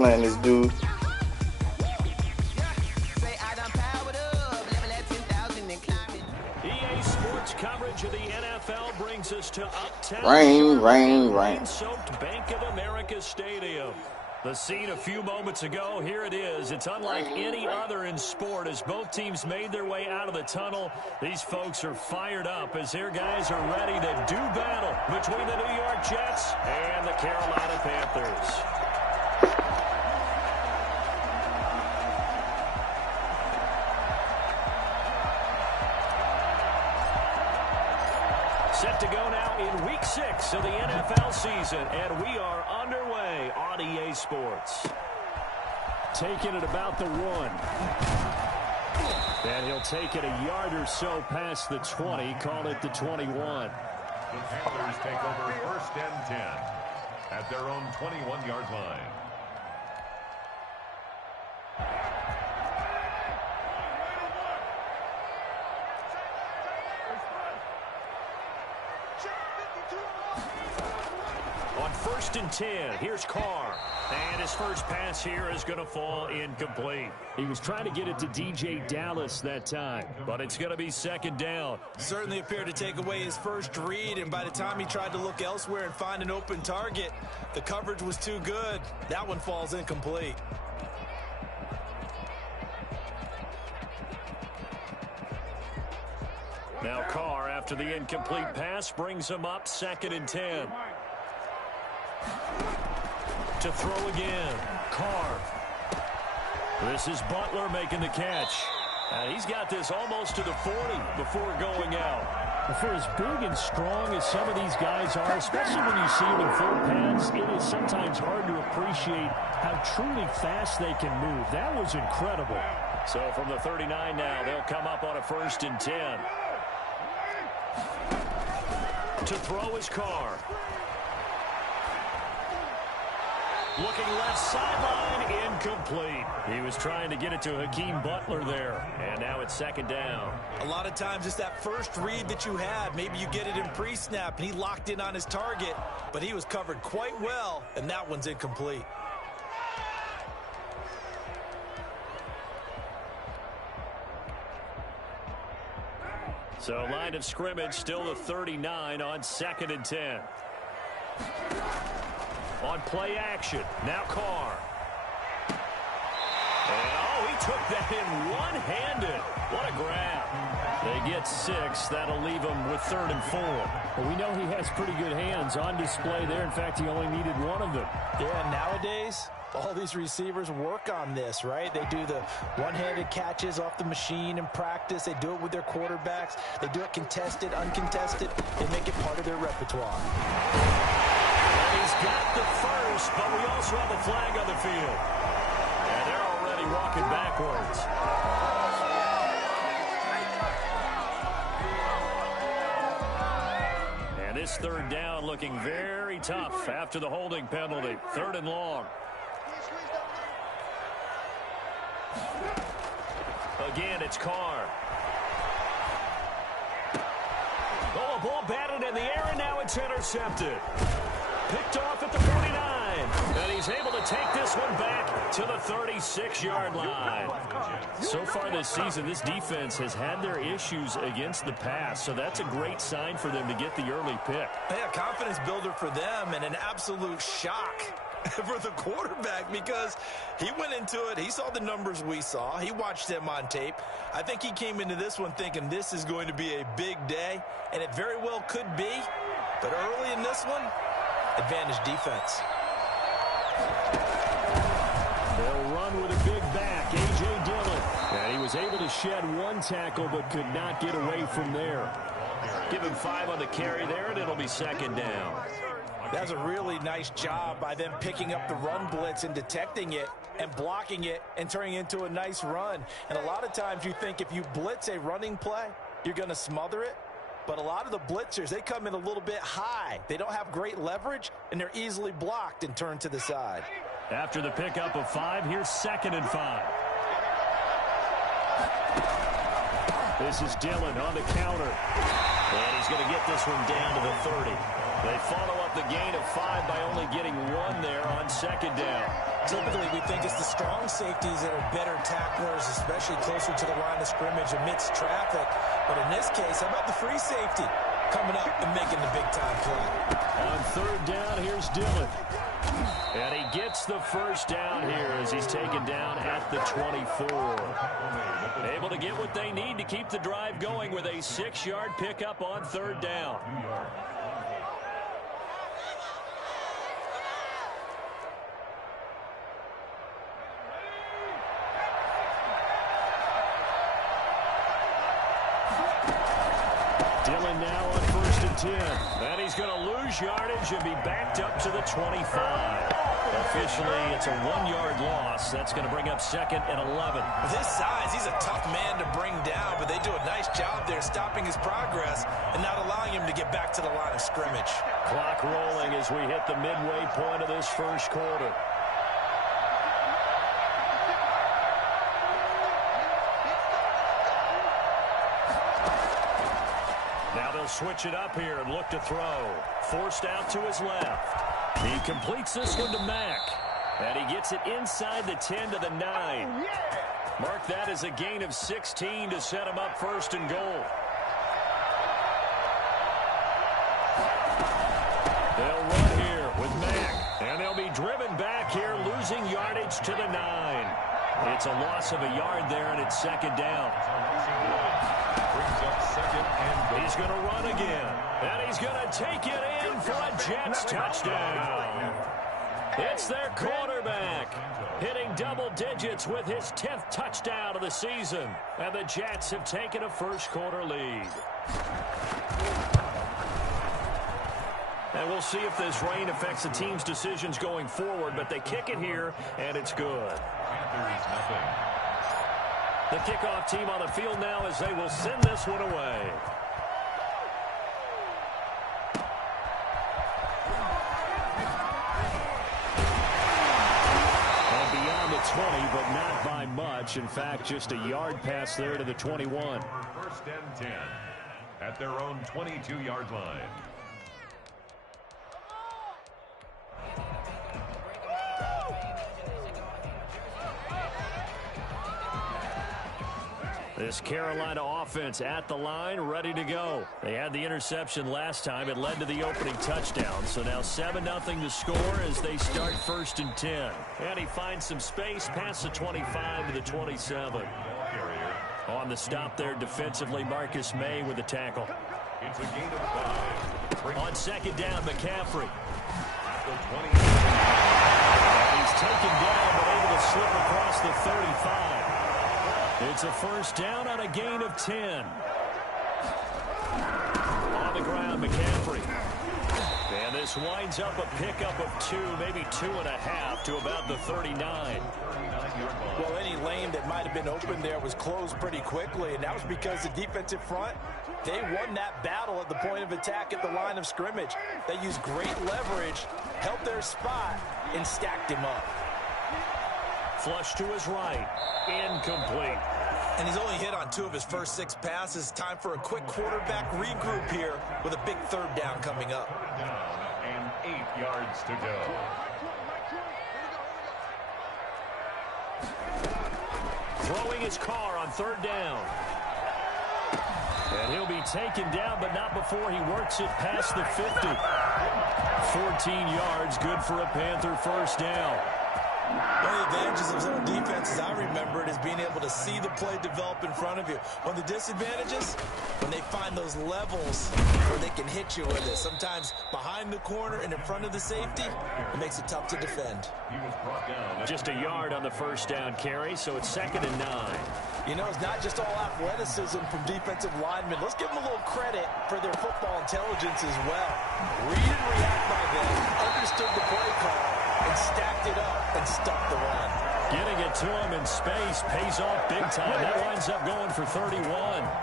Letting this dude. EA Sports coverage of the NFL brings us to Uptown Rain. rain-soaked Bank of America Stadium. The scene a few moments ago, here it is. It's unlike any other in sport as both teams made their way out of the tunnel. These folks are fired up as their guys are ready to do battle between the New York Jets and the Carolina Panthers. Set to go now in Week 6 of the NFL season, and we are underway on EA Sports. Taking it about the 1. And he'll take it a yard or so past the 20, call it the 21. The Panthers take over 1st and 10 at their own 21-yard line. On 1st and 10, here's Carr. And his first pass here is going to fall incomplete. He was trying to get it to DJ Dallas that time, but it's going to be 2nd down. Certainly appeared to take away his first read, and by the time he tried to look elsewhere and find an open target, the coverage was too good. That one falls incomplete. Now Carr, after the incomplete pass, brings him up 2nd and 10. To throw again, Carr. This is Butler making the catch. And he's got this almost to the 40 before going out. For as big and strong as some of these guys are, especially when you see them in full pads, it is sometimes hard to appreciate how truly fast they can move. That was incredible. So from the 39 now, they'll come up on a 1st and 10. To throw his Carr. Looking left sideline, incomplete. He was trying to get it to Hakeem Butler there, and now it's 2nd down. A lot of times it's that first read that you had. Maybe you get it in pre-snap, and he locked in on his target, but he was covered quite well, and that one's incomplete. So line of scrimmage still the 39 on 2nd and 10. On play action, now Carr. And, oh, he took that in one-handed. What a grab. They get 6. That'll leave him with 3rd and 4. Well, we know he has pretty good hands on display there. In fact, he only needed one of them. Yeah, nowadays, all these receivers work on this, right? They do the one-handed catches off the machine in practice. They do it with their quarterbacks. They do it contested, uncontested. They make it part of their repertoire. He's got the first, but we also have a flag on the field. And they're already walking backwards. And this 3rd down looking very tough after the holding penalty. 3rd and long. Again, it's Carr. Oh, a ball batted in the air, and now it's intercepted. Picked off at the 49. And he's able to take this one back to the 36-yard line. So far this season, this defense has had their issues against the pass. So that's a great sign for them to get the early pick. Yeah, confidence builder for them and an absolute shock for the quarterback because he went into it. He saw the numbers we saw. He watched them on tape. I think he came into this one thinking this is going to be a big day, and it very well could be. But early in this one, advantage defense. They'll run with a big back, A.J. Dillon. And he was able to shed one tackle but could not get away from there. Give him 5 on the carry there, and it'll be 2nd down. That's a really nice job by them picking up the run blitz and detecting it and blocking it and turning it into a nice run. And a lot of times you think if you blitz a running play, you're going to smother it. But a lot of the blitzers, they come in a little bit high. They don't have great leverage, and they're easily blocked and turned to the side. After the pickup of 5, here's 2nd and 5. This is Dillon on the counter. And he's going to get this one down to the 30. They follow up the gain of 5 by only getting 1 there on 2nd down. Typically, we think it's the strong safeties that are better tacklers, especially closer to the line of scrimmage amidst traffic. But in this case, how about the free safety coming up and making the big-time play? On third down, here's Dillon. And he gets the first down here as he's taken down at the 24. Able to get what they need to keep the drive going with a 6-yard pickup on third down. Dillon now on 1st and 10. And he's going to lose yardage and be backed up to the 25. Officially, it's a 1-yard loss. That's going to bring up 2nd and 11. With his size, he's a tough man to bring down, but they do a nice job there stopping his progress and not allowing him to get back to the line of scrimmage. Clock rolling as we hit the midway point of this first quarter. Now they'll switch it up here and look to throw. Forced out to his left. He completes this one to Mack. And he gets it inside the 10 to the 9. Mark that as a gain of 16 to set him up 1st and goal. They'll run here with Mack. And they'll be driven back here, losing yardage to the 9. It's a loss of a yard there, and it's 2nd down. He's going to run again. And he's going to take it in for a Jets touchdown. It's their quarterback hitting double digits with his 10th touchdown of the season. And the Jets have taken a first quarter lead. And we'll see if this rain affects the team's decisions going forward, but they kick it here, and it's good. The kickoff team on the field now as they will send this one away. And beyond the 20, but not by much. In fact, just a yard pass there to the 21. 1st and 10 at their own 22-yard line. This Carolina offense at the line, ready to go. They had the interception last time. It led to the opening touchdown. So now 7-0 to score as they start 1st and 10. And he finds some space past the 25 to the 27. On the stop there defensively, Marcus May with the tackle. It's a gain of 5. On 2nd down, McCaffrey. He's taken down, but able to slip across the 35. It's a 1st down on a gain of 10. On the ground, McCaffrey. And this winds up a pickup of 2, maybe 2.5 to about the 39. Well, any lane that might have been open there was closed pretty quickly, and that was because the defensive front, they won that battle at the point of attack at the line of scrimmage. They used great leverage, held their spot, and stacked him up. Flush to his right. Incomplete. And he's only hit on 2 of his first 6 passes. Time for a quick quarterback regroup here with a big 3rd down coming up. And 8 yards to go. Throwing his car on 3rd down. And he'll be taken down, but not before he works it past the 50. 14 yards, good for a Panther 1st down. One of the advantages of zone defense, as I remember it, is being able to see the play develop in front of you. One of the disadvantages, when they find those levels where they can hit you with it, sometimes behind the corner and in front of the safety, it makes it tough to defend. Just a yard on the 1st down carry, so it's 2nd and 9. You know, it's not just all athleticism from defensive linemen. Let's give them a little credit for their football intelligence as well. Read and react by them, understood the play call, and stacked it up and stuck the run. Getting it to him in space pays off big time. That winds up going for 31.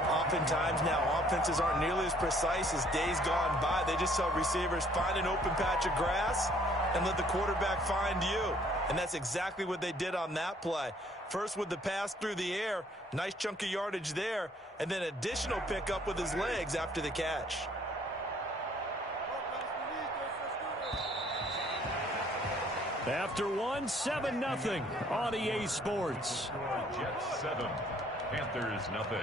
Oftentimes now, offenses aren't nearly as precise as days gone by. They just tell receivers, find an open patch of grass and let the quarterback find you. And that's exactly what they did on that play. First with the pass through the air, nice chunk of yardage there, and then additional pickup with his legs after the catch. After one, 7-0 on EA Sports. Jets 7, Panthers nothing.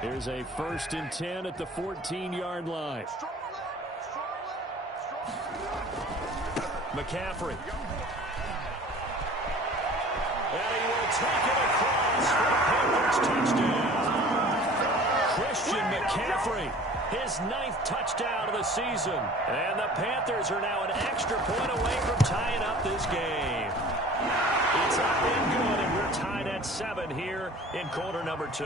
Here's a 1st and 10 at the 14-yard line. McCaffrey. And he will take it across for the Panthers touchdown. Christian McCaffrey, his 9th touchdown of the season. And the Panthers are now an extra point away from tying up this game. It's up and good, and we're tied at 7 here in quarter number 2.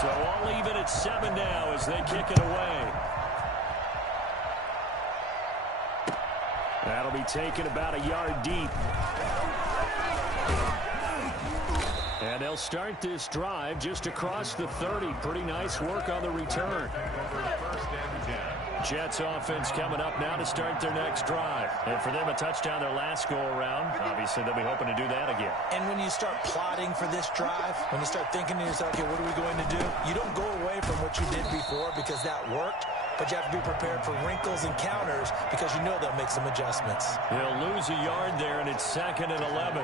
So all even at 7 now as they kick it away. That'll be taken about a yard deep. And they'll start this drive just across the 30. Pretty nice work on the return. Jets offense coming up now to start their next drive. And for them, a touchdown their last go-around. Obviously, they'll be hoping to do that again. And when you start plotting for this drive, when you start thinking to yourself, okay, what are we going to do? You don't go away from what you did before because that worked. But you have to be prepared for wrinkles and counters because you know they'll make some adjustments. They'll lose a yard there, and it's 2nd and 11.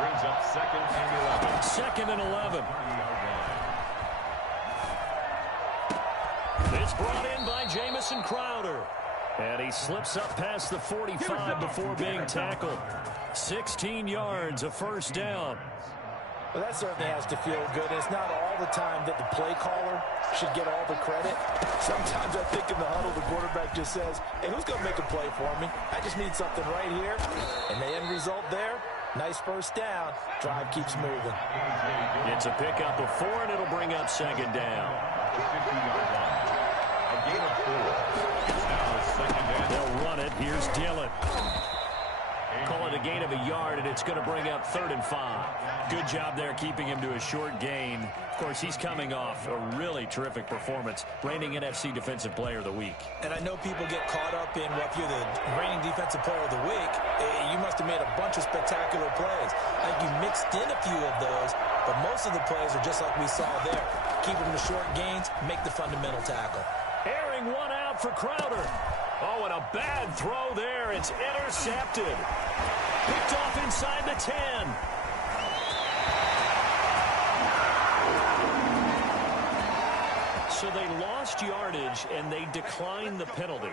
Brings up 2nd and 11. 2nd and 11. It's brought in by Jamison Crowder. And he slips up past the 45 before being tackled. 16 yards, a 1st down. Well, that certainly has to feel good. It's not all the time that the play caller should get all the credit. Sometimes I think in the huddle, the quarterback just says, hey, who's going to make a play for me? I just need something right here. And the end result there, nice 1st down. Drive keeps moving. It's a pickup of 4, and it'll bring up 2nd down. A gain of 4. It's now 2nd down. They'll run it. Here's Dillon. Call it a gain of a yard, and it's going to bring up 3rd and 5. Good job there keeping him to a short gain. Of course, he's coming off a really terrific performance, reigning NFC Defensive Player of the Week. And I know people get caught up in, well, if you're the reigning Defensive Player of the Week, you must have made a bunch of spectacular plays. I think you mixed in a few of those, but most of the plays are just like we saw there. Keep them to short gains, make the fundamental tackle. Airing one out for Crowder. Oh, and a bad throw there. It's intercepted. Picked off inside the 10. So they lost yardage, and they declined the penalty.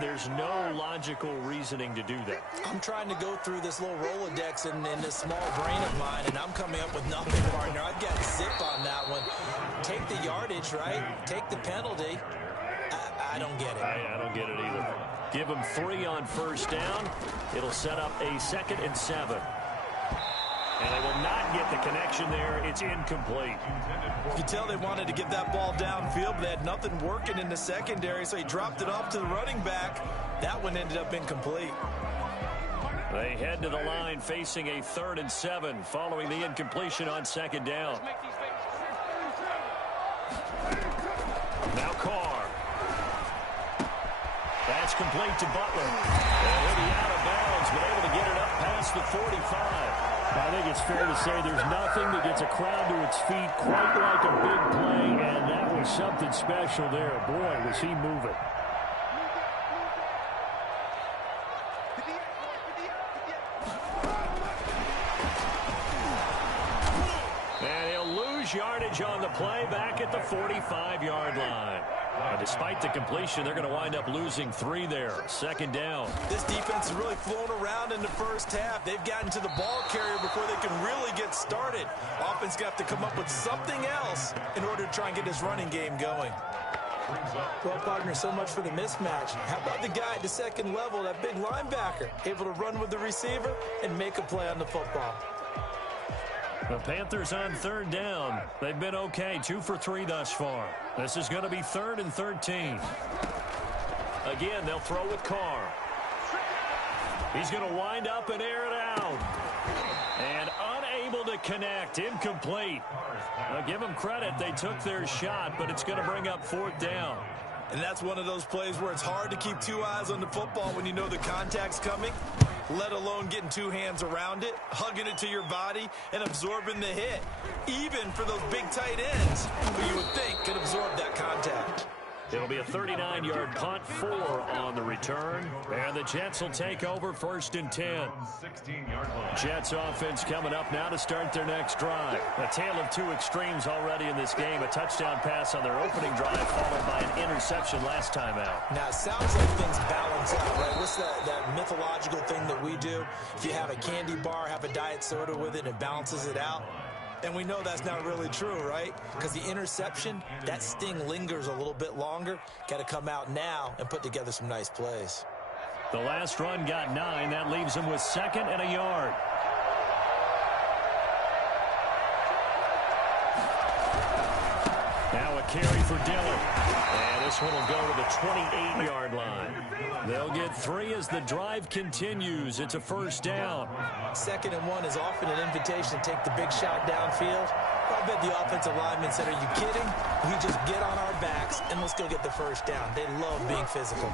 There's no logical reasoning to do that. I'm trying to go through this little Rolodex in this small brain of mine, and I'm coming up with nothing, partner. I've got zip on that one. Take the yardage, right? Take the penalty. I don't get it. I don't get it either. Give them 3 on 1st down. It'll set up a 2nd and 7. And they will not get the connection there. It's incomplete. You can tell they wanted to get that ball downfield, but they had nothing working in the secondary, so he dropped it off to the running back. That one ended up incomplete. They head to the line facing a 3rd and 7 following the incompletion on 2nd down. Now Carr. That's complete to Butler. And he'll be out of bounds, but able to get it up past the 45. I think it's fair to say there's nothing that gets a crowd to its feet quite like a big play, and that was something special there. Boy, was he moving. And he'll lose yardage on the play back at the 45-yard line. And despite the completion, they're going to wind up losing 3 there. 2nd down. This defense has really flown around in the first half. They've gotten to the ball carrier before they can really get started. Offense got to come up with something else in order to try and get his running game going. Well, partner, so much for the mismatch. How about the guy at the 2nd level, that big linebacker, able to run with the receiver and make a play on the football? The Panthers on 3rd down. They've been okay, 2 for 3 thus far. This is going to be 3rd and 13. Again, they'll throw with Carr. He's going to wind up and air it out. And unable to connect, incomplete. Now, give them credit, they took their shot, but it's going to bring up 4th down. And that's one of those plays where it's hard to keep 2 eyes on the football when you know the contact's coming. let alone getting two hands around it, hugging it to your body, and absorbing the hit, even for those big tight ends who you would think could absorb that contact. It'll be a 39-yard punt, 4 on the return. And the Jets will take over 1st and 10. Jets offense coming up now to start their next drive. A tale of two extremes already in this game. A touchdown pass on their opening drive followed by an interception last time out. Now, it sounds like things balance out, right? What's that mythological thing that we do? If you have a candy bar, have a diet soda with it, and it balances it out. And we know that's not really true, right? Because the interception, that sting lingers a little bit longer. Got to come out now and put together some nice plays. The last run got 9. That leaves him with 2nd and a yard. Now a carry for Dillon. And this one will go to the 28-yard line. They'll get 3 as the drive continues. It's a 1st down. 2nd and 1 is often an invitation to take the big shot downfield. I bet the offensive lineman said, are you kidding? We just get on our backs and let's go get the 1st down. They love being physical.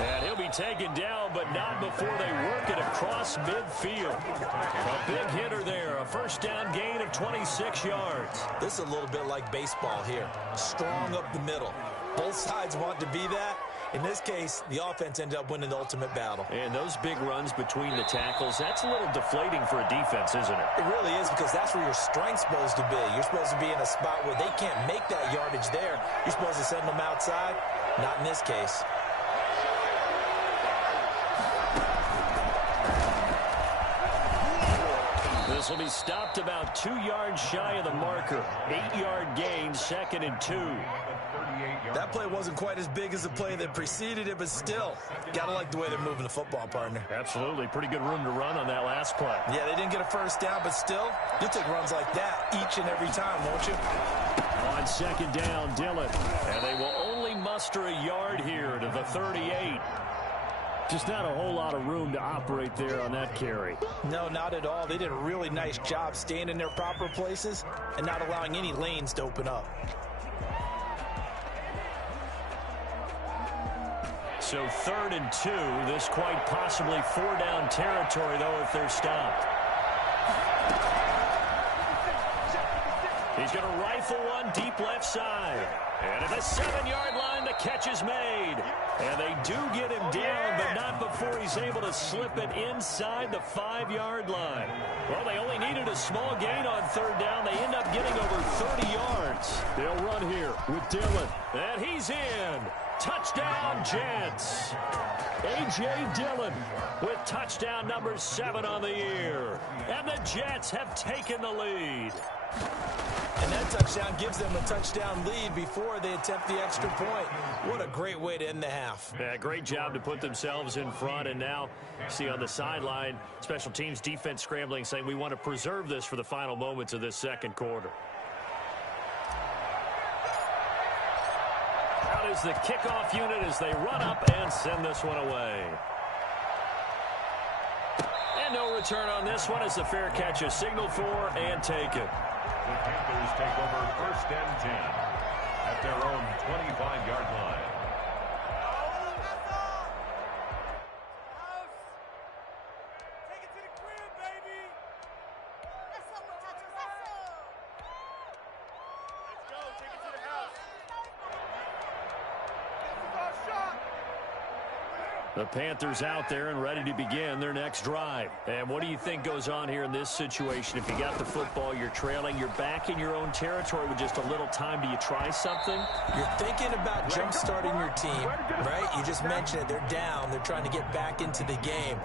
And he'll be taken down, but not before they work it across midfield. A big hitter there. A 1st down gain of 26 yards. This is a little bit like baseball here. Strong up the middle. Both sides want to be that. In this case, the offense ended up winning the ultimate battle. And those big runs between the tackles, that's a little deflating for a defense, isn't it? It really is, because that's where your strength's supposed to be. You're supposed to be in a spot where they can't make that yardage there. You're supposed to send them outside. Not in this case. This will be stopped about 2 yards shy of the marker. 8-yard gain, 2nd and 2. That play wasn't quite as big as the play that preceded it, but still, gotta like the way they're moving the football, partner. Absolutely. Pretty good room to run on that last play. Yeah, they didn't get a 1st down, but still, you'll take runs like that each and every time, won't you? On 2nd down, Dillon. And they will only muster a yard here to the 38. Just not a whole lot of room to operate there on that carry. No, not at all. They did a really nice job staying in their proper places and not allowing any lanes to open up. So 3rd and 2. This quite possibly 4-down territory, though, if they're stopped. He's going to rifle one deep left side. And at the 7-yard line, the catch is made. And they do get him down, but not before he's able to slip it inside the 5-yard line. Well, they only needed a small gain on 3rd down. They end up getting over 30 yards. They'll run here with Dillon. And he's in. Touchdown, Jets. A.J. Dillon with touchdown number 7 on the year. And the Jets have taken the lead. And that touchdown gives them a touchdown lead before they attempt the extra point. What a great way to end the half. Yeah, great job to put themselves in front. And now, see on the sideline, special teams defense scrambling, saying we want to preserve this for the final moments of this 2nd quarter. Out is the kickoff unit as they run up and send this one away. And no return on this one as the fair catch is signaled for and taken. The Panthers take over 1st and 10 at their own 25-yard line. Take it to the crib, baby. Let's go. Take it to the house. This is our shot. The Panthers out there and ready to begin their next drive. And what do you think goes on here in this situation? If you got the football, you're trailing, you're back in your own territory with just a little time. Do you try something? You're thinking about jump-starting your team, right? You just mentioned it. They're down. They're trying to get back into the game.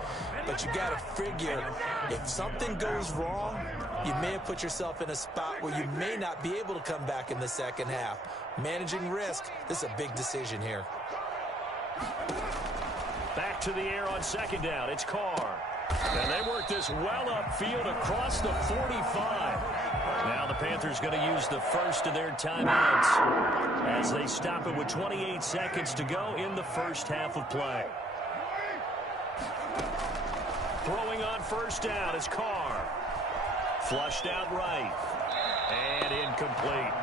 But you got to figure, if something goes wrong, you may have put yourself in a spot where you may not be able to come back in the 2nd half. Managing risk, this is a big decision here. Back to the air on 2nd down. It's Carr. And they work this well upfield across the 45. Now the Panthers going to use the first of their timeouts as they stop it with 28 seconds to go in the 1st half of play. Throwing on 1st down is Carr. Flushed out right. And incomplete.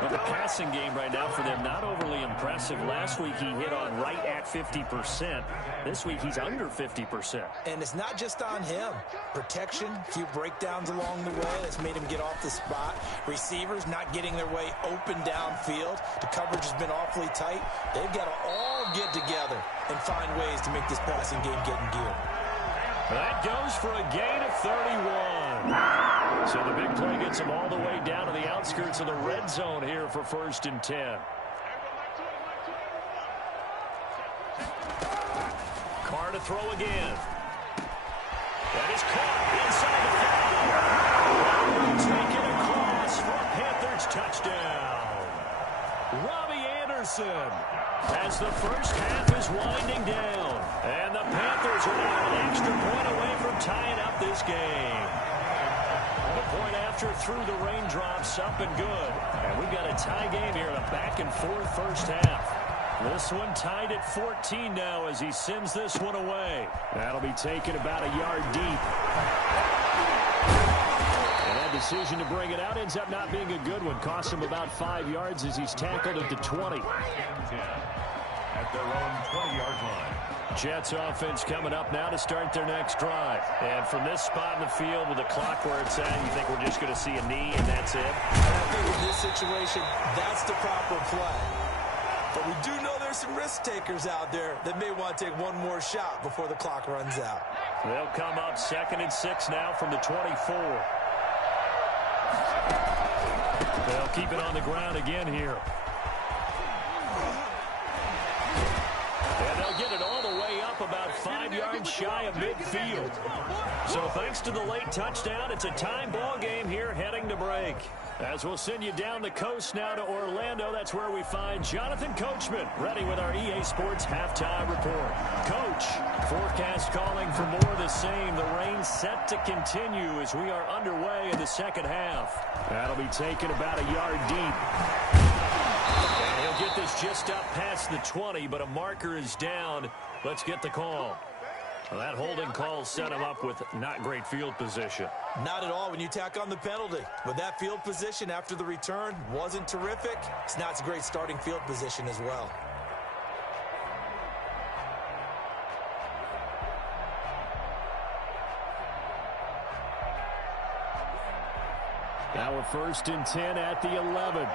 Well, the passing game right now for them, not overly impressive. Last week he hit on right at 50%. This week he's under 50%. And it's not just on him. Protection, a few breakdowns along the way that's made him get off the spot. Receivers not getting their way open downfield. The coverage has been awfully tight. They've got to all get together and find ways to make this passing game get in gear. That goes for a gain of 31. So the big play gets them all the way down to the outskirts of the red zone here for 1st and 10. Carr to throw again. That is caught inside the 5. Taken across for a Panthers touchdown. Robbie Anderson, as the first half is winding down. And the Panthers are now an extra point away from tying up this game. The point after through the raindrops, up and good. And we've got a tie game here, a back-and-forth first half. This one tied at 14 now as he sends this one away. That'll be taken about a yard deep. And that decision to bring it out ends up not being a good one. Costs him about 5 yards as he's tackled at the 20. At their own 20-yard line. Jets offense coming up now to start their next drive. And from this spot in the field with the clock where it's at, you think we're just going to see a knee and that's it? And I think in this situation, that's the proper play. But we do know there's some risk takers out there that may want to take one more shot before the clock runs out. They'll come up 2nd and 6 now from the 24. They'll keep it on the ground again here. And they'll get it all the way up about 5 yards shy of midfield. So thanks to the late touchdown, it's a time ball game here heading to break. As we'll send you down the coast now to Orlando, that's where we find Jonathan Coachman ready with our EA Sports Halftime Report. Coach, forecast calling for more of the same. The rain set to continue as we are underway in the second half. That'll be taken about a yard deep. And he'll get this just up past the 20, but a marker is down. Let's get the call. Well, that holding call set him up with not great field position. Not at all when you tack on the penalty. But that field position after the return wasn't terrific. It's not a great starting field position as well. Now we're 1st and 10 at the 11.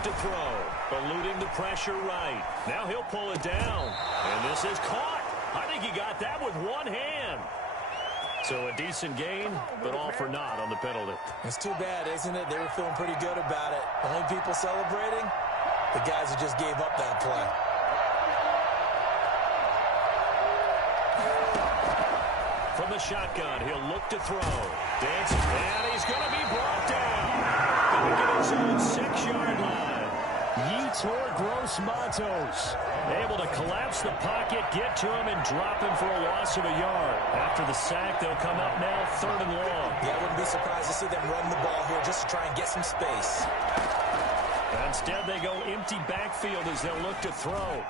To throw, eluding the pressure right. Now he'll pull it down. And this is caught. I think he got that with one hand. So a decent gain, but all for naught on the penalty. It's too bad, isn't it? They were feeling pretty good about it. Only people celebrating, the guys who just gave up that play. From the shotgun, he'll look to throw. Dancing, and he's going to be brought down. Back at his own 6-yard line. Yetur Gross-Matos able to collapse the pocket, get to him, and drop him for a loss of a yard. After the sack, they'll come up now 3rd and long. Yeah, I wouldn't be surprised to see them run the ball here just to try and get some space. Instead, they go empty backfield as they'll look to throw.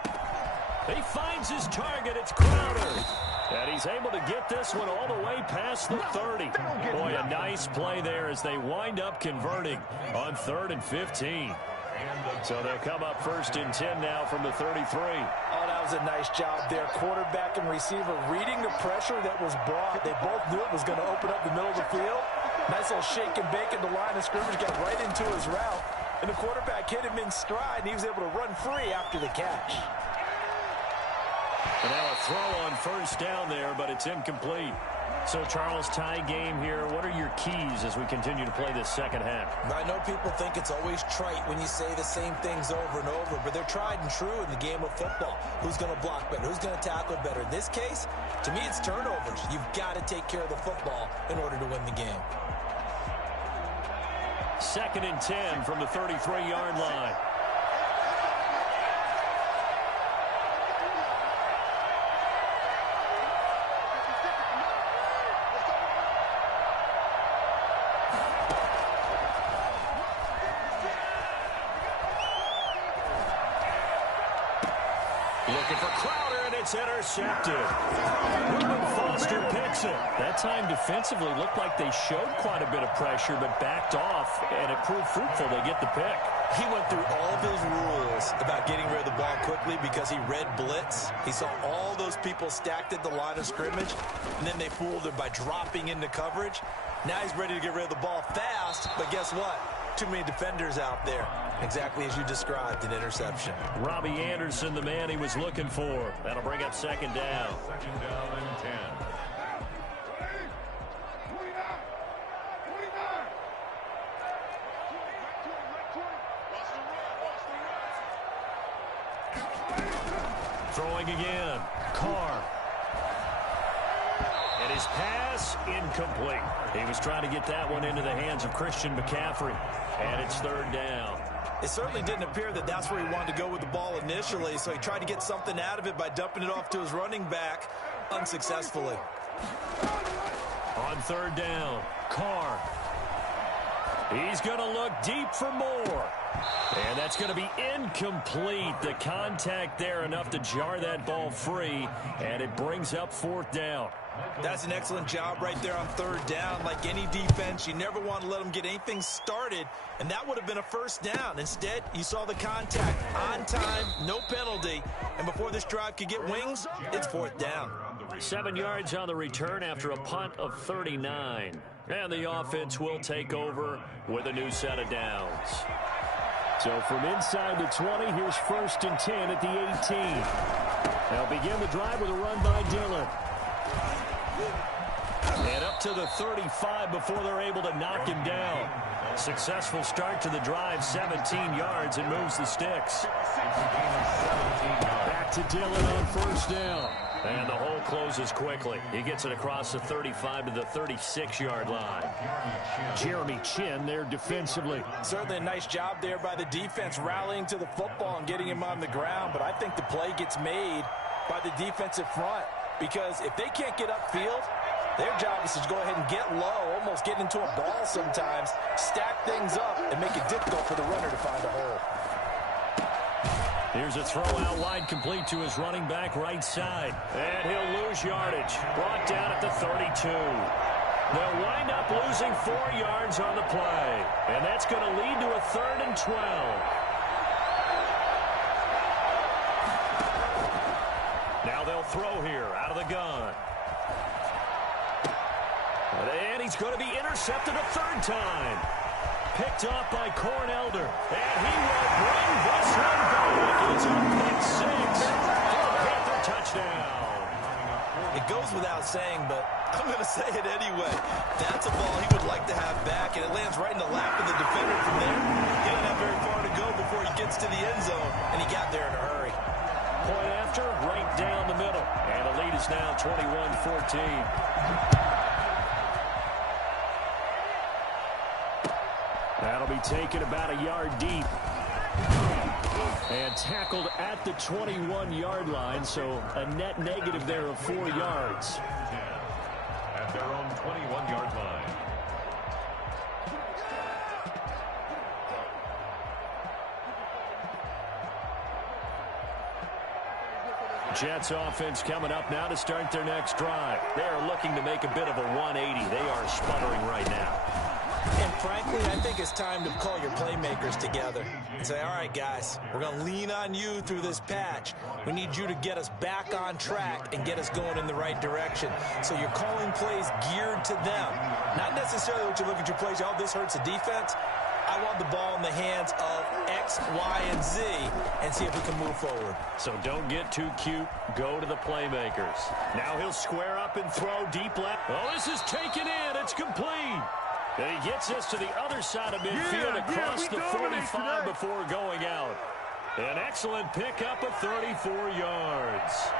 He finds his target. It's Crowder. And he's able to get this one all the way past the 30. Boy, a nice play there as they wind up converting on 3rd and 15. So they'll come up 1st and 10 now from the 33. Oh, that was a nice job there. Quarterback and receiver reading the pressure that was brought. They both knew it was going to open up the middle of the field. Nice little shake and bake at the line of scrimmage, got right into his route. And the quarterback hit him in stride, and he was able to run free after the catch. And now a throw on 1st down there, but it's incomplete. So, Charles, tie game here. What are your keys as we continue to play this second half? I know people think it's always trite when you say the same things over and over, but they're tried and true in the game of football. Who's going to block better? Who's going to tackle better? In this case, to me, it's turnovers. You've got to take care of the football in order to win the game. 2nd and 10 from the 33-yard line. Looking for Crowder, and it's intercepted. Reuben Foster picks it. That time defensively looked like they showed quite a bit of pressure, but backed off, and it proved fruitful. They get the pick. He went through all of his rules about getting rid of the ball quickly because he read blitz. He saw all those people stacked at the line of scrimmage, and then they fooled him by dropping into coverage. Now he's ready to get rid of the ball fast, but guess what? Too many defenders out there. Exactly as you described, an interception. Robbie Anderson, the man he was looking for. That'll bring up second down. Second down and 10. Throwing again. Carr. And his pass incomplete. He was trying to get that one into the hands of Christian McCaffrey. And it's third down. It certainly didn't appear that that's where he wanted to go with the ball initially, so he tried to get something out of it by dumping it off to his running back unsuccessfully. On third down, Carr. He's going to look deep for more. And that's going to be incomplete. The contact there enough to jar that ball free, and it brings up fourth down. That's an excellent job right there on third down. Like any defense, you never want to let them get anything started, and that would have been a first down. Instead, you saw the contact on time, no penalty, and before this drive could get wings, it's fourth down. 7 yards on the return after a punt of 39. And the offense will take over with a new set of downs. So from inside the 20, here's first and 10 at the 18. They'll begin the drive with a run by Dillon. And up to the 35 before they're able to knock him down. Successful start to the drive, 17 yards, and moves the sticks. Back to Dillon on first down. And the hole closes quickly. He gets it across the 35 to the 36-yard line. Jeremy Chinn there defensively. Certainly a nice job there by the defense rallying to the football and getting him on the ground, but I think the play gets made by the defensive front because if they can't get upfield, their job is to go ahead and get low, almost get into a ball sometimes, stack things up, and make it difficult for the runner to find a hole. Here's a throw out wide, complete to his running back right side. And he'll lose yardage. Brought down at the 32. They'll wind up losing 4 yards on the play. And that's going to lead to a 3rd and 12. Now they'll throw here out of the gun. And he's going to be intercepted a 3rd time. Picked off by Cornelder. And he will bring this one back. It's a pick 6 for the Panther touchdown. It goes without saying, but I'm going to say it anyway. That's a ball he would like to have back, and it lands right in the lap of the defender from there. He doesn't have very far to go before he gets to the end zone, and he got there in a hurry. Point after, right down the middle. And the lead is now 21-14. That'll be taken about a yard deep. And tackled at the 21-yard line, so a net negative there of 4 yards. At their own 21-yard line. Jets offense coming up now to start their next drive. They are looking to make a bit of a 180. They are sputtering right now. And frankly, I think it's time to call your playmakers together and say, all right, guys, we're going to lean on you through this patch. We need you to get us back on track and get us going in the right direction. So you're calling plays geared to them. Not necessarily what you look at your plays, oh, this hurts the defense. I want the ball in the hands of X, Y, and Z and see if we can move forward. So don't get too cute. Go to the playmakers. Now he'll square up and throw deep left. Oh, this is taken in. It's complete. And he gets us to the other side of midfield across the 45 before going out. An excellent pickup of 34 yards.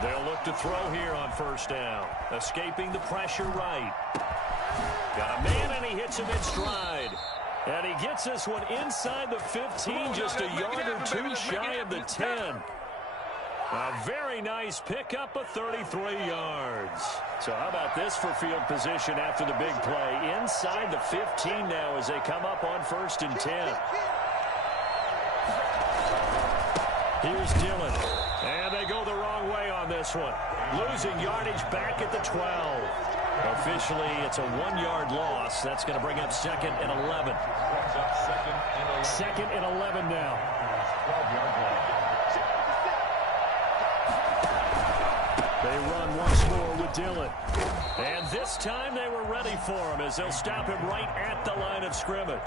They'll look to throw here on first down. Escaping the pressure right. Got a man, and he hits him in stride. And he gets this one inside the 15, just a yard or two shy of the 10. A very nice pickup of 33 yards. So how about this for field position after the big play? Inside the 15 now as they come up on 1st and 10. Here's Dillon. And they go the wrong way on this one. Losing yardage back at the 12. Officially, it's a 1-yard loss. That's going to bring up 2nd and 11. 2nd and 11 now. 12-yard line. They run once more with Dillon. And this time they were ready for him as they'll stop him right at the line of scrimmage.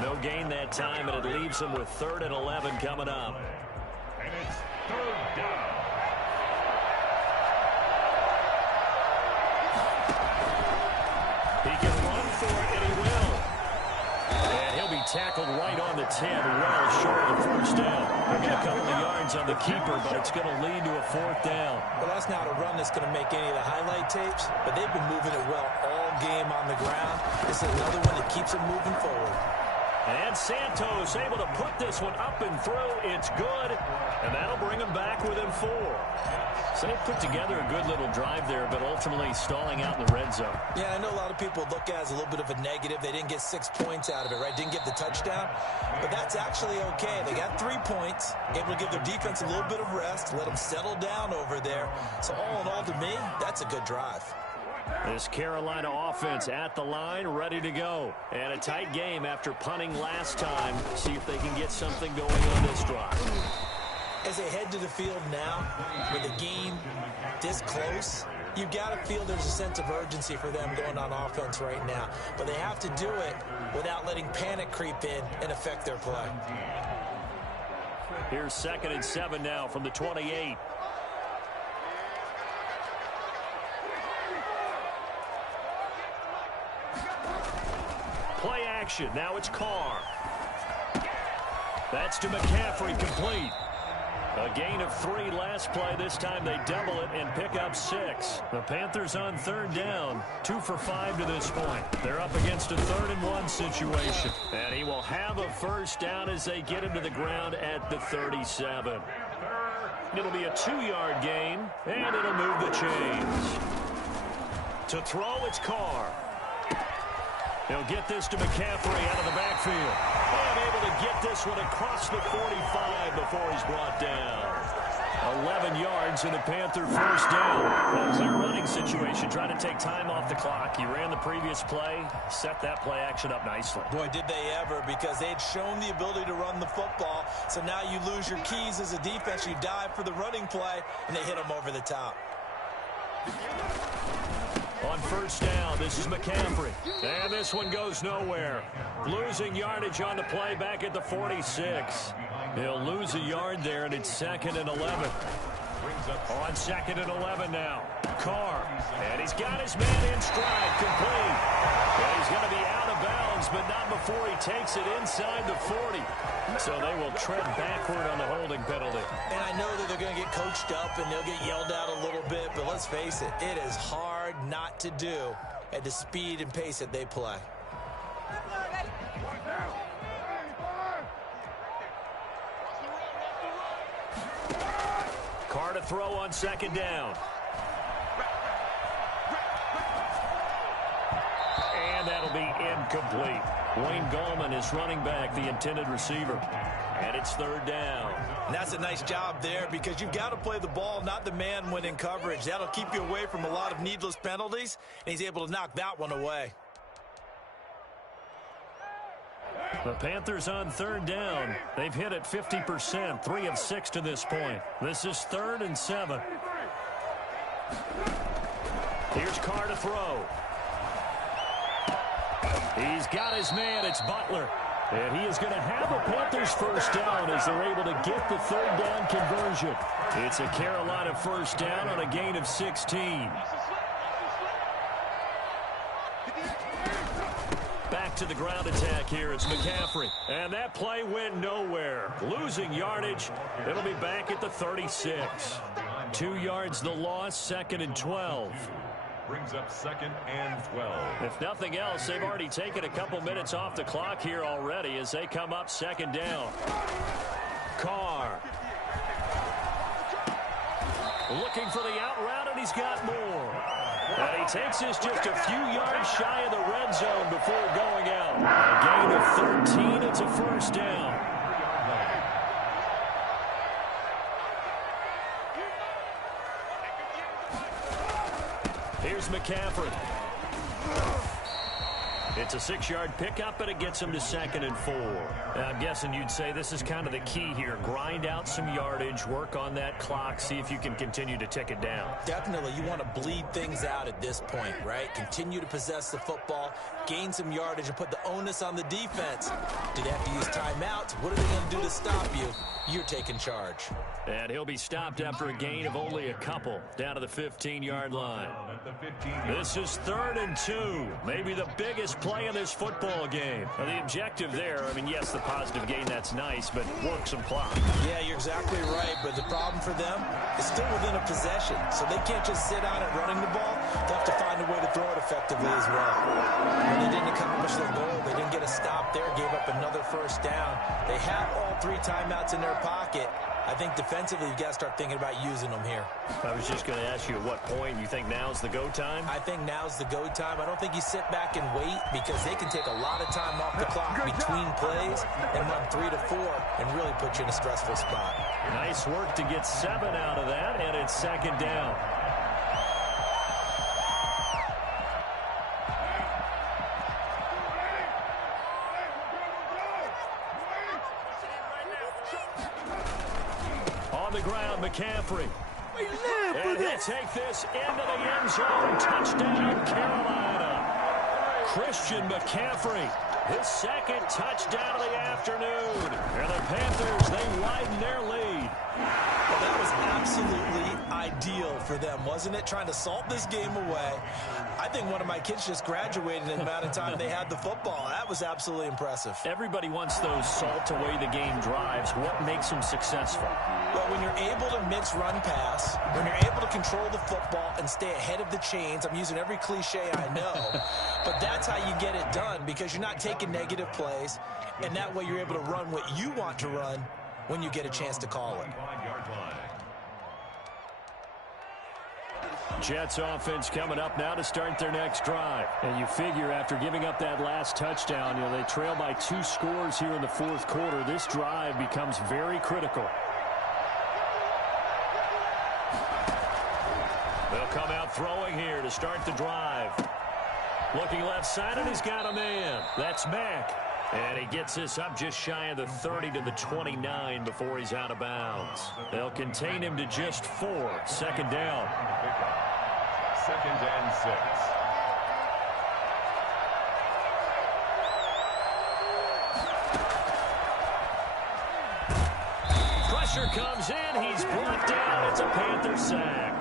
No gain that time, and it leaves him with 3rd and 11 coming up. And it's 3rd down. He can run for it, and he will. And he'll be tackled right on the 10, well short of the 1st down. They're going to cut the yards on the keeper, but it's going to lead to a 4th down. Well, that's not a run that's going to make any of the highlight tapes, but they've been moving it well all game on the ground. This is another one that keeps them moving forward. And Santos able to put this one up and through. It's good, and that'll bring them back within 4. So they put together a good little drive there, but ultimately stalling out in the red zone. Yeah, I know a lot of people look at it as a little bit of a negative. They didn't get 6 points out of it, right? Didn't get the touchdown. But that's actually okay. They got 3 points, able to give their defense a little bit of rest, let them settle down over there. So all in all, to me, that's a good drive. This Carolina offense at the line, ready to go. And a tight game after punting last time. See if they can get something going on this drive. As they head to the field now, with the game this close, you've got to feel there's a sense of urgency for them going on offense right now. But they have to do it without letting panic creep in and affect their play. Here's 2nd and 7 now from the 28. Play action. Now it's Carr. That's to McCaffrey, complete. A gain of 3 last play. This time they double it and pick up 6. The Panthers on 3rd down. 2 for 5 to this point. They're up against a 3rd and 1 situation. And he will have a 1st down as they get him to the ground at the 37. It'll be a 2-yard gain, and it'll move the chains. To throw, it's Carr. He'll get this to McCaffrey out of the backfield. And able to get this one across the 45 before he's brought down. 11 yards and a Panther 1st down. A clear running situation, trying to take time off the clock. He ran the previous play, set that play action up nicely. Boy, did they ever, because they had shown the ability to run the football. So now you lose your keys as a defense. You dive for the running play, and they hit them over the top. On 1st down, this is McCaffrey. And this one goes nowhere. Losing yardage on the play back at the 46. He'll lose a yard there, and it's 2nd and 11. On 2nd and 11 now. Carr. And he's got his man in stride, complete. And he's going to be out of bounds, but not before he takes it inside the 40. So they will tread backward on the holding penalty. And I know that they're going to get coached up and they'll get yelled at a little bit, but let's face it, it is hard not to do at the speed and pace that they play. Carr to throw on 2nd down. And that'll be incomplete. Wayne Gallman is running back, the intended receiver. And it's 3rd down. And that's a nice job there, because you've got to play the ball, not the man when in coverage. That'll keep you away from a lot of needless penalties, and he's able to knock that one away. The Panthers on 3rd down. They've hit it 50%, 3 of 6 to this point. This is 3rd and 7. Here's Carr to throw. He's got his man. It's Butler. And he is going to have a Panthers 1st down as they're able to get the 3rd down conversion. It's a Carolina 1st down on a gain of 16. Back to the ground attack here. It's McCaffrey. And that play went nowhere. Losing yardage. It'll be back at the 36. 2 yards the loss, 2nd and 12. Brings up 2nd and 12. If nothing else, they've already taken a couple minutes off the clock here already as they come up 2nd down. Carr. Looking for the out route, and he's got more. And he takes this just a few yards shy of the red zone before going out. A gain of 13. It's a first down. Here's McCaffrey. It's a 6-yard pickup, and it gets him to 2nd and 4. I'm guessing you'd say this is kind of the key here. Grind out some yardage, work on that clock, see if you can continue to tick it down. Definitely. You want to bleed things out at this point, right? Continue to possess the football, gain some yardage, and put the onus on the defense. Do they have to use timeouts? What are they going to do to stop you? You're taking charge. And he'll be stopped after a gain of only a couple, down to the 15-yard line. This is 3rd and 2, maybe the biggest play in this football game. Now, the objective there, I mean, yes, the positive gain, that's nice, but work some clock. Yeah, you're exactly right, but the problem for them is still within a possession, so they can't just sit on it running the ball. They have to find a way to throw it effectively as well. When they didn't accomplish their goal, they didn't get a stop there, gave up another first down. They have all 3 timeouts in their pocket. I think defensively, you've got to start thinking about using them here. I was just going to ask you at what point you think now's the go time? I think now's the go time. I don't think you sit back and wait because they can take a lot of time off the clock between plays and run 3 to 4 and really put you in a stressful spot. Nice work to get 7 out of that, and it's 2nd down. On the ground, McCaffrey. And he'll take this into the end zone. Touchdown, Carolina. Christian McCaffrey, his 2nd touchdown of the afternoon. And the Panthers, they widen their lead. Well, that was absolutely ideal for them, wasn't it? Trying to salt this game away. I think one of my kids just graduated in the amount of time they had the football. That was absolutely impressive. Everybody wants those salt away the game drives. What makes them successful? Well, when you're able to mix run pass, when you're able to control the football and stay ahead of the chains, I'm using every cliche I know, but that's how you get it done because you're not taking negative plays, and that way you're able to run what you want to run when you get a chance to call it. Jets offense coming up now to start their next drive. And you figure after giving up that last touchdown, you know, they trail by 2 scores here in the 4th quarter. This drive becomes very critical. They'll come out throwing here to start the drive. Looking left side, and he's got a man. That's Mack. And he gets this up just shy of the 30 to the 29 before he's out of bounds. They'll contain him to just 4. 2nd down. 2nd and 6. Pressure comes in. He's brought down. It's a Panther sack.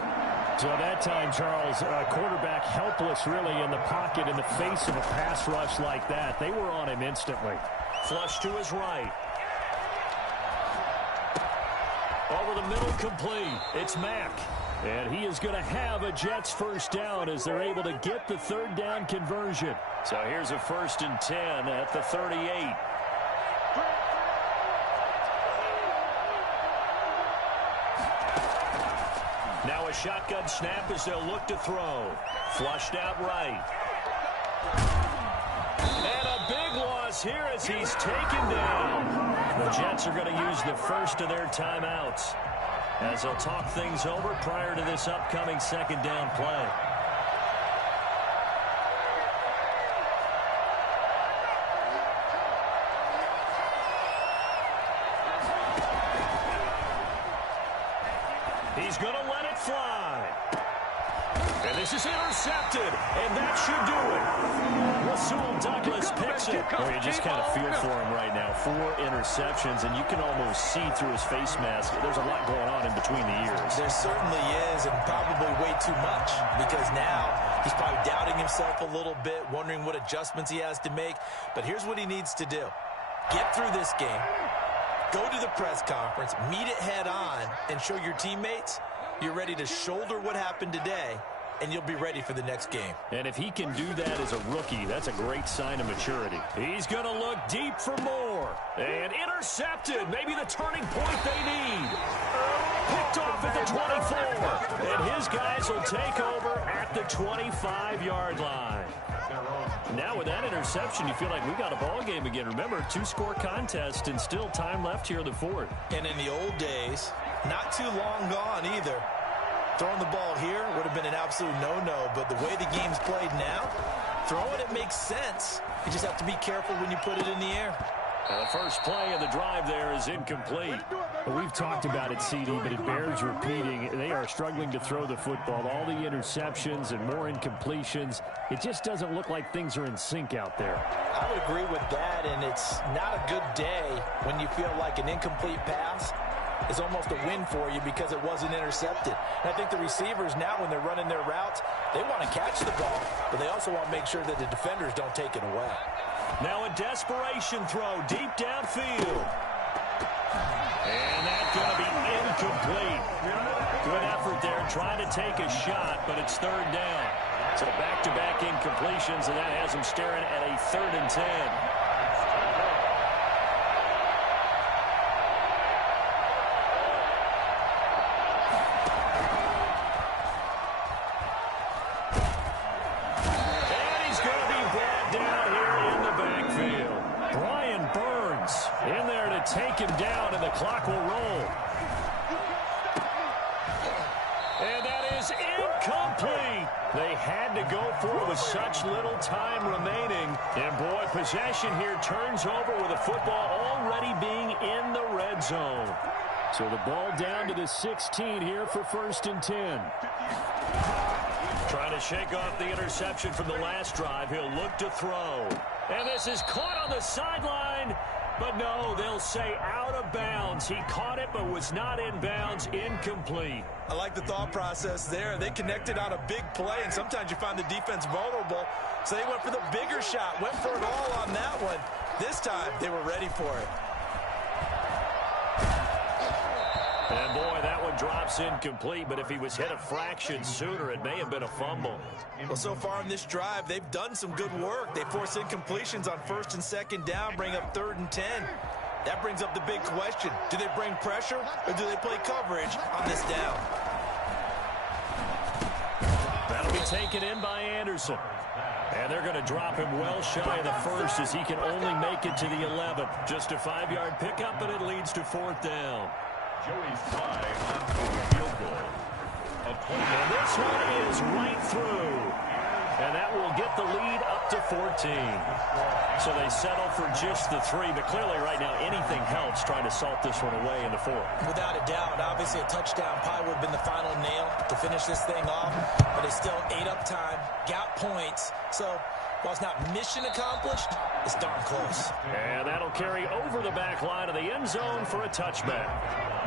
So that time, Charles, quarterback helpless really in the pocket in the face of a pass rush like that. They were on him instantly. Flush to his right. Over the middle, complete. It's Mack. And he is going to have a Jets first down as they're able to get the 3rd down conversion. So here's a 1st and 10 at the 38. Now a shotgun snap as they'll look to throw. Flushed out right. And a big loss here as he's taken down. The Jets are going to use the first of their timeouts as they'll talk things over prior to this upcoming 2nd down play. He's going to let it fly. And this is intercepted, and that should do it. Rasul Douglas picks it. Well, you just kind of feel for him right now. 4 interceptions, and you can almost see through his face mask. There's a lot going on in between the ears. There certainly is, and probably way too much, because now he's probably doubting himself a little bit, wondering what adjustments he has to make. But here's what he needs to do. Get through this game. Go to the press conference, meet it head on, and show your teammates you're ready to shoulder what happened today, and you'll be ready for the next game. And if he can do that as a rookie, that's a great sign of maturity. He's going to look deep for more. And intercepted. Maybe the turning point they need. picked off at the 24. And his guys will take over at the 25-yard line. Now with that interception, you feel like we got a ball game again. Remember, 2-score contest and still time left here in the fourth. And in the old days, not too long gone either, throwing the ball here would have been an absolute no-no. But the way the game's played now, throwing it makes sense. You just have to be careful when you put it in the air. Now the first play of the drive there is incomplete. Well, we've talked about it, CD, but it bears repeating. They are struggling to throw the football. All the interceptions and more incompletions. It just doesn't look like things are in sync out there. I would agree with that, and it's not a good day when you feel like an incomplete pass is almost a win for you because it wasn't intercepted. And I think the receivers now, when they're running their routes, they want to catch the ball, but they also want to make sure that the defenders don't take it away. Now a desperation throw deep downfield. And that's going to be incomplete. Good effort there trying to take a shot, but it's third down. So back-to-back incompletions, and that has them staring at a 3rd and 10. Take him down, and the clock will roll. And that is incomplete. They had to go for it with such little time remaining. And, boy, possession here turns over with the football already being in the red zone. So the ball down to the 16 here for 1st and 10. Trying to shake off the interception from the last drive. He'll look to throw. And this is caught on the sideline. But no, they'll say out of bounds. He caught it but was not in bounds. Incomplete. I like the thought process there. They connected on a big play, and sometimes you find the defense vulnerable. So they went for the bigger shot, went for it all on that one. This time, they were ready for it. And, boy, that one drops incomplete, but if he was hit a fraction sooner, it may have been a fumble. Well, so far in this drive, they've done some good work. They force incompletions on 1st and 2nd down, bring up 3rd and 10. That brings up the big question. Do they bring pressure, or do they play coverage on this down? That'll be taken in by Anderson. And they're going to drop him well shy of the 1st as he can only make it to the 11th. Just a 5-yard pickup, and it leads to 4th down. Joey Sly on the field goal. And this one is right through. And that will get the lead up to 14. So they settle for just the 3. But clearly right now anything helps trying to salt this one away in the 4th. Without a doubt, obviously a touchdown probably would have been the final nail to finish this thing off. But they still ate up time, got points. So while it's not mission accomplished, it's darn close. And that'll carry over the back line of the end zone for a touchback.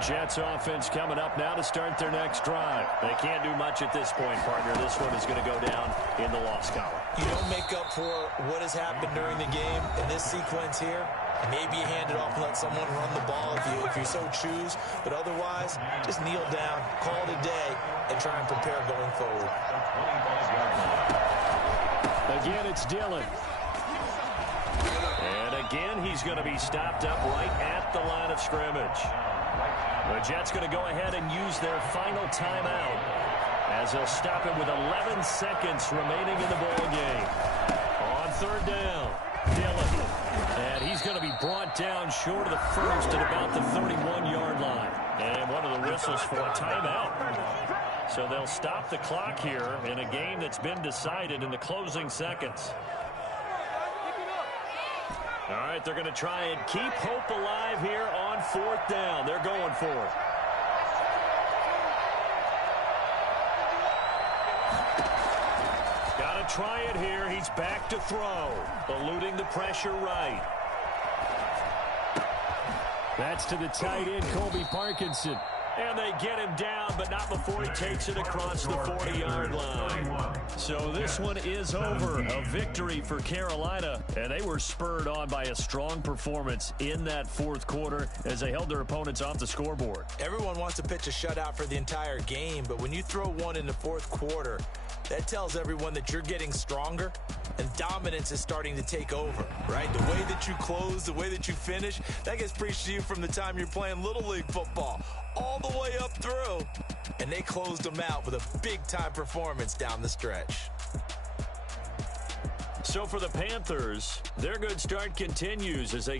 Jets offense coming up now to start their next drive. They can't do much at this point, partner. This one is going to go down in the loss column. You don't make up for what has happened during the game in this sequence here. Maybe you hand it off and let someone run the ball if you so choose. But otherwise, just kneel down, call it a day, and try and prepare going forward. Again, it's Dillon. And again, he's going to be stopped up right at the line of scrimmage. The Jets going to go ahead and use their final timeout as they'll stop him with 11 seconds remaining in the ball game. On 3rd down, Dillon. And he's going to be brought down short of the 1st at about the 31-yard line. And one of the whistles for a timeout. So they'll stop the clock here in a game that's been decided in the closing seconds. All right, they're going to try and keep hope alive here on 4th down. They're going for it. Got to try it here. He's back to throw. Eluding the pressure right. That's to the tight end, Colby Parkinson. And they get him down, but not before he takes it across the 40-yard line. So this one is over. A victory for Carolina. And they were spurred on by a strong performance in that 4th quarter as they held their opponents off the scoreboard. Everyone wants to pitch a shutout for the entire game, but when you throw one in the 4th quarter, that tells everyone that you're getting stronger and dominance is starting to take over, right? The way that you close, the way that you finish, that gets preached to you from the time you're playing Little League football all the way up through. And they closed them out with a big-time performance down the stretch. So for the Panthers, their good start continues as they